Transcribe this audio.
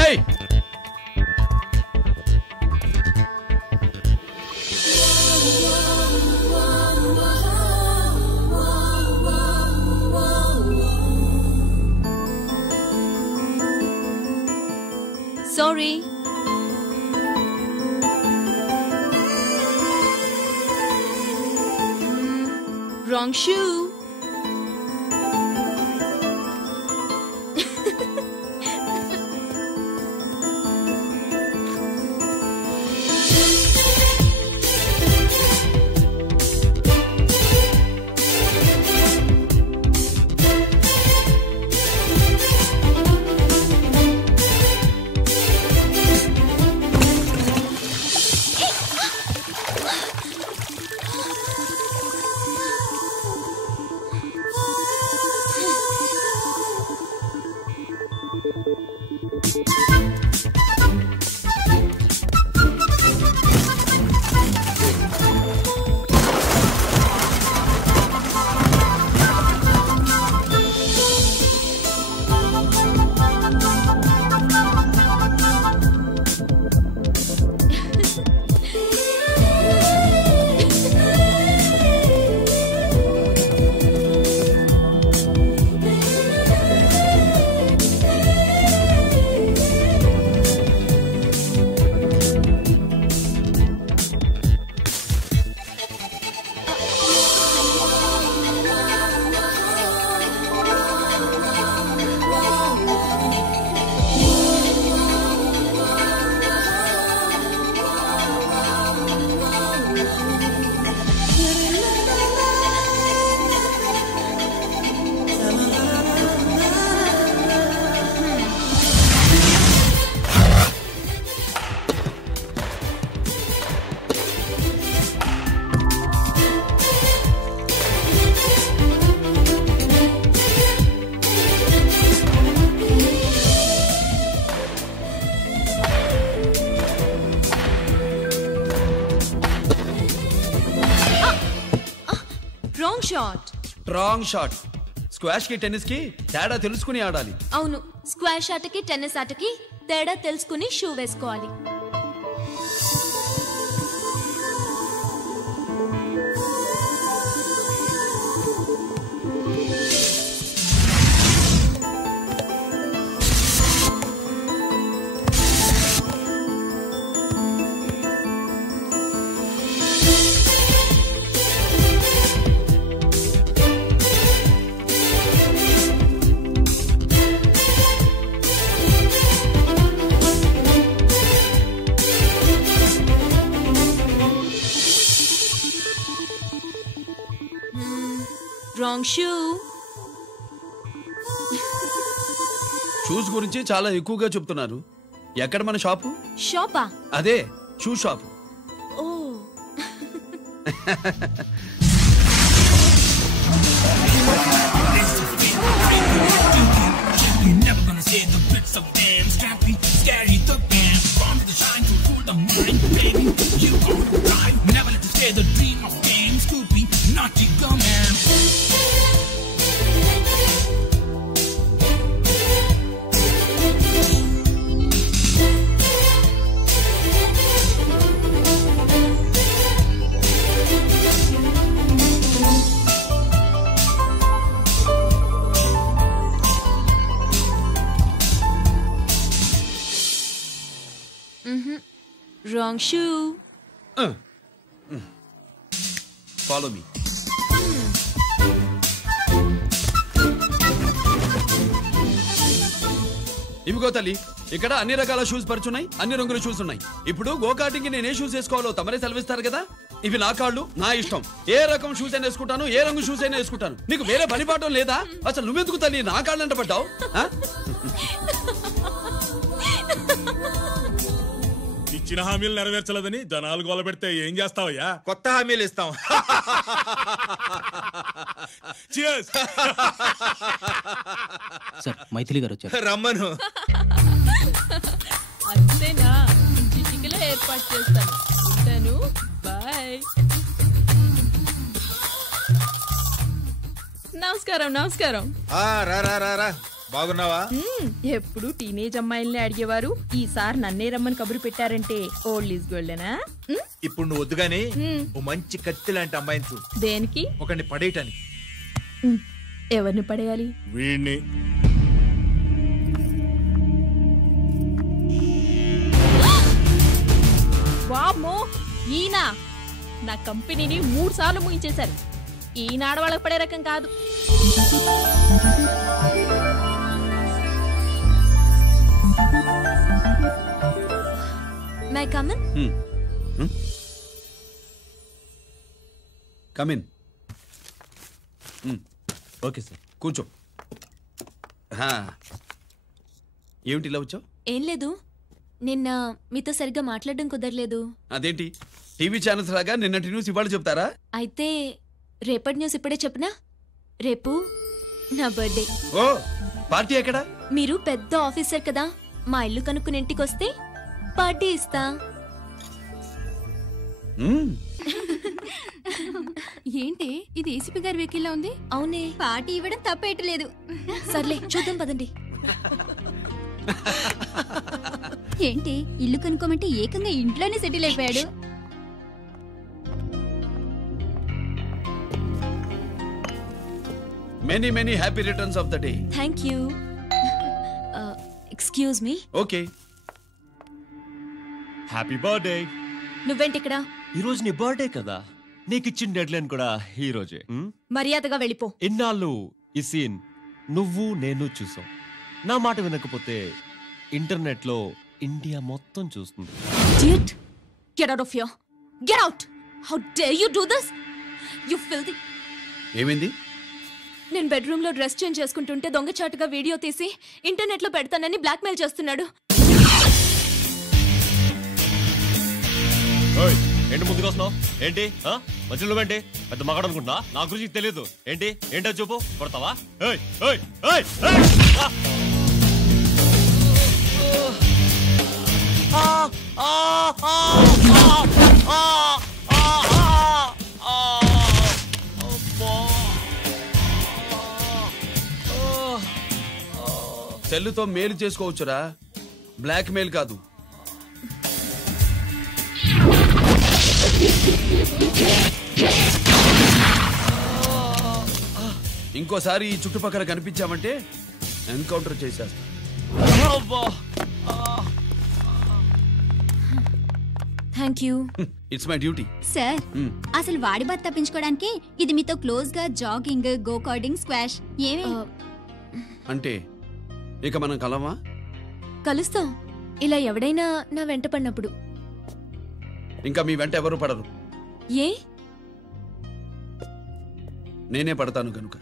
ఏయ్ sorry. Wrong shoe. Wrong shot. Squash కి tennis కి తేడా తెలుసుకుని ఆడాలి. అవును, స్క్వాష్ ఆటకి టెన్నిస్ ఆటకి తేడా తెలుసుకుని షూ వేసుకోవాలి. Wrong shoe. షూస్ గురించి చాలా ఎక్కువగా చెప్తున్నారు. ఎక్కడ మన షాపు? షాపా? అదే షూ షాప్. ఓ wrong shoe. Follow me. ఇవిగో తల్లి, ఇక్కడ అన్ని రకాల షూస్ పరుచున్నాయి, అన్ని రంగుల షూస్ ఉన్నాయి. ఇప్పుడు గోకాటింగ్ నేను ఏ షూస్ వేసుకోవాలో తమరే సెలవిస్తారు కదా. ఇవి నా కాళ్ళు, నా ఇష్టం. ఏ రకం షూస్ అయినా వేసుకుంటాను, ఏ రంగు షూస్ అయినా వేసుకుంటాను. నీకు వేరే పనిపాఠం లేదా? అసలు నువ్వెందుకు తల్లి నా కాళ్ళు అంట పడ్డావు? ఇచ్చిన హామీలు నెరవేర్చలేదని జనాలు గోల పెడితే ఏం చేస్తావయ్యా? కొత్త హామీలు ఇస్తాం. సార్, మైథిలి గారు వచ్చారు. రమ్మను. అంతేనా? చిటికలో ఏర్పాటు చేస్తాను. ఉంటాను. బాయ్. నమస్కారం. నమస్కారం. రా రా రా రా. బాగున్నావా? ఎప్పుడు టీనేజ్ అమ్మాయిల్ని అడిగేవారు, ఈసారి నన్నే రమ్మని కబురు పెట్టారంటే ఓల్డ్ ఈజ్ గోల్డెనా? ఇప్పుడు నువ్వు వద్దు గానీ ఓ మంచి కత్తి లాంటి అమ్మాయిని చూడు. దేనికి? ఒకరిని పడేయటానికి. ఎవరిని పడేయాలి? వీడిని. వామ్మో, ఈయన నా కంపెనీని 3 సార్లు ముగించేశారు. ఈయన ఆడవాళ్ళకి పడే రకం కాదు. My come on. Come in. Okay sir. కూర్చో. ఏమిటి ఇలా వచ్చావు? ఏం లేదు, నిన్న మీతో సరిగ్గా మాట్లాడడం కుదరలేదు. అదేంటి టీవీ ఛానల్స్ లాగా నిన్నటి న్యూస్ ఇవాళ చెప్తారా? అయితే రేపటి న్యూస్ ఇప్పుడే చెప్పనా? రేపు నా బర్త్డే. ఓ, పార్టీ ఎక్కడా? మీరు పెద్ద ఆఫీసర్ కదా, మా ఇల్లు కనుక్కుని ఇంటికి వస్తే పార్టీ ఇస్తా. ఏంటి ఇది ఏసీపీ గారి వెహికల్లా ఉంది? అవునే, పార్టీ ఇవ్వడం తప్పేయట్లేదు. సర్లే చూద్దాం పదండి. ఏంటి ఇల్లు కనుక్కోమంటే ఏకంగా ఇంట్లోనే సెటిల్ అయిపోయాడు. Many many happy returns of the day. Thank you. Excuse me. Okay. Happy birthday. నువ్వేంటి ఇక్కడ? ఈ రోజు నీ బర్త్డే కదా, నీకు ఇచ్చిన డెడ్ లైన్ కూడా ఈ రోజే. మర్యాదగా వెళ్ళిపో. ఇన్నాళ్ళు ఈ సీన్ నువ్వు నేను చూసాం. నా మాట వినకపోతే ఇంటర్నెట్ లో ఇండియా మొత్తం చూస్తుంది. Idiot! Get out of here. Get out! How dare you do this? You filthy. ఏమైంది? నేను బెడ్రూమ్ లో డ్రెస్ చేంజ్ చేసుకుంటుంటే దొంగచాటుగా వీడియో తీసి ఇంటర్నెట్ లో పెడతానని బ్లాక్మెయిల్ చేస్తున్నాడు. ఏంటి ముందుకు వస్తున్నావు? ఏంటి మధ్యలో ఏంటి? పెద్ద మగాడు అనుకుంటా, నా గురించి తెలియదు ఏంటి? ఏంటో చూపు, కొడతావా? సెల్లుతో మేలు చేసుకోవచ్చురా, బ్లాక్ మెయిల్ కాదు. ఇంకోసారి ఈ చుట్టుపక్కల కనిపించామంటే ఎన్కౌంటర్ చేసేస్తా. Thank you. It's my duty. Sir అసలు వాడి బాధ తప్పించుకోవడానికి ఇది మీతో క్లోజ్ గా జాగింగ్, గో కార్డింగ్, స్క్వాష్ ఏమే అంటే ఇక మనం కలవా? కలుస్తాం, ఇలా ఎవడైనా నా వెంట పడినప్పుడు. ఇంకా మీ వెంట ఎవరు పడరు. ఏ? నేనే పడతాను కనుక.